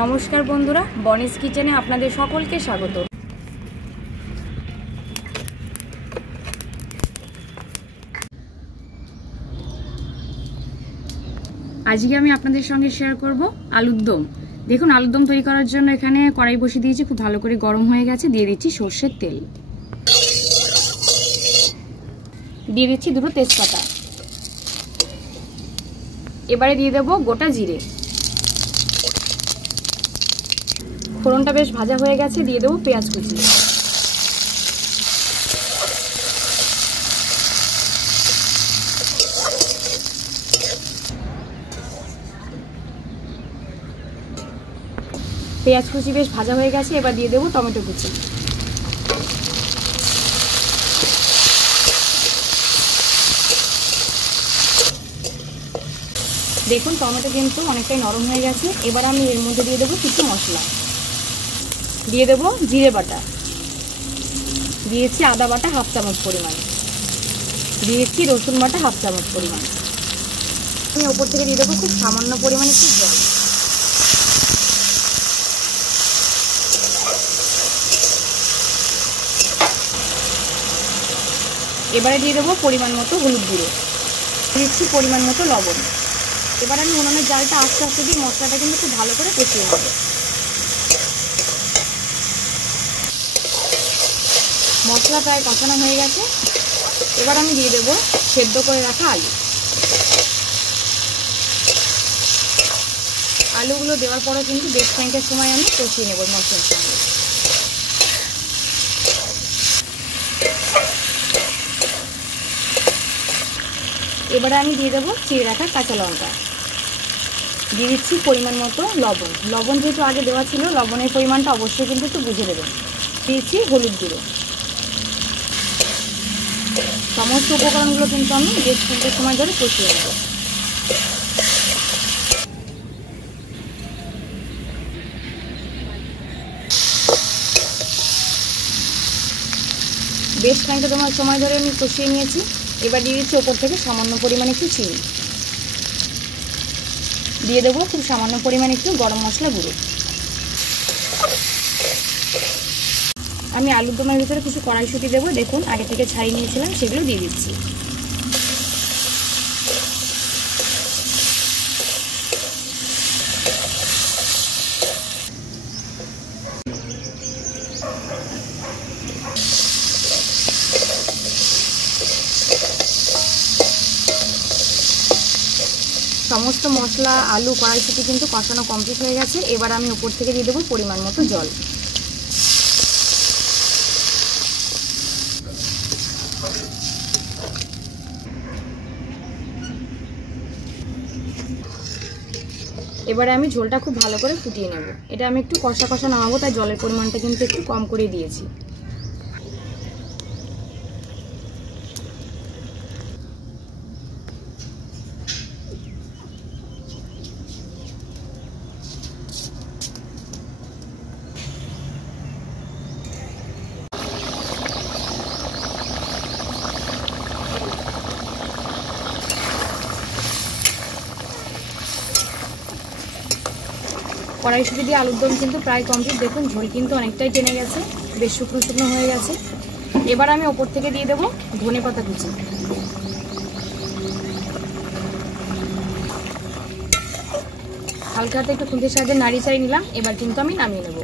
নমস্কার বন্ধুরা, বনিস কিচেনে আপনাদের সকলকে স্বাগত। আজকে আমি আপনাদের সঙ্গে শেয়ার করব আলুর দম। দেখুন, আলুর দম তৈরি করার জন্য এখানে কড়াই বসিয়ে দিয়েছি, খুব ভালো করে গরম হয়ে গেছে। দিয়ে দিচ্ছি সর্ষের তেল, দিয়ে দিচ্ছি দুটো তেজপাতা, এবারে দিয়ে দেবো গোটা জিরে। ফোড়নটা বেশ ভাজা হয়ে গেছে, দিয়ে দেবো পেঁয়াজ কুচি। পেঁয়াজ কুচি বেশ ভাজা হয়ে গেছে, এবার দিয়ে দেবো টমেটো কুচি। দেখুন, টমেটো কিন্তু অনেকটাই নরম হয়ে গেছে। এবার আমি এর মধ্যে দিয়ে দেবো কিছু মশলা। দিয়ে দেবো জিরে বাটা, দিয়েছি আদা বাটা হাফ চামচ পরিমাণ, দিয়েছি রসুন বাটা হাফ চামচ পরিমাণ। আমি ওপর থেকে দিয়ে দেবো খুব সামান্য পরিমাণে একটু জল। এবারে দিয়ে দেবো পরিমাণ মতো হলুদ গুঁড়ো, দিচ্ছি পরিমাণ মতো লবণ। এবার আমি উনুনের জালটা আস্তে আস্তে দিয়ে মশলাটা কিন্তু খুব ভালো করে কষিয়ে নেব। মশলা প্রায় কষানো হয়ে গেছে, এবার আমি দিয়ে দেবো সেদ্ধ করে রাখা আলু। আলুগুলো দেওয়ার পরে কিন্তু বেশ খানিকের সময় আমি কষিয়ে নেব মশলার সঙ্গে। এবারে আমি দিয়ে দেবো চিড়ে রাখা কাঁচা লঙ্কা, দিয়ে দিচ্ছি পরিমাণ মতো লবণ। লবণ যেহেতু আগে দেওয়া ছিল, লবণের পরিমাণটা অবশ্যই কিন্তু একটু বুঝে দেবেন। দিয়েছি হলুদ গুঁড়ো। সমস্ত উপকরণগুলো কিন্তু আমি বেশ খানিকটা সময় ধরে কষিয়ে নেব। বেশ খানিকটা সময় ধরে আমি কষিয়ে নিয়েছি। এবার দিয়ে দিচ্ছি ওপর থেকে সামান্য পরিমাণে একটু চিনি, দিয়ে দেবো খুব সামান্য পরিমাণে একটু গরম মশলা গুঁড়ো। আমি আলুর দমের ভিতরে কিছু কড়াইশুঁটি দেবো, দেখুন আগে থেকে ছাড়িয়ে নিয়েছিলাম, সেগুলো দিয়ে দিচ্ছি। সমস্ত মশলা, আলু, কড়াইশুঁটি কিন্তু কষানো কমপ্লিট হয়ে গেছে। এবার আমি উপর থেকে দিয়ে দেবো পরিমাণ মতো জল। এবারে আমি ঝোলটা খুব ভালো করে ফুটিয়ে নেব। এটা আমি একটু কষা কষা নামাবো, তাই জলের পরিমাণটা কিন্তু একটু কম করে দিয়েছি। কড়াইশুঁটি দিয়ে আলুর দম কিন্তু প্রায় কমপ্লিট। দেখুন ঝোল কিন্তু অনেকটাই টেনে গেছে, বেশ শুকনো শুকনো হয়ে গেছে। এবার আমি ওপর থেকে দিয়ে দেবো ধনেপাতা কুচি। হালকা হাতে একটু খুন্তির সাহায্যে নাড়িয়ে চাড়িয়ে নিলাম। এবার কিন্তু আমি নামিয়ে নেব।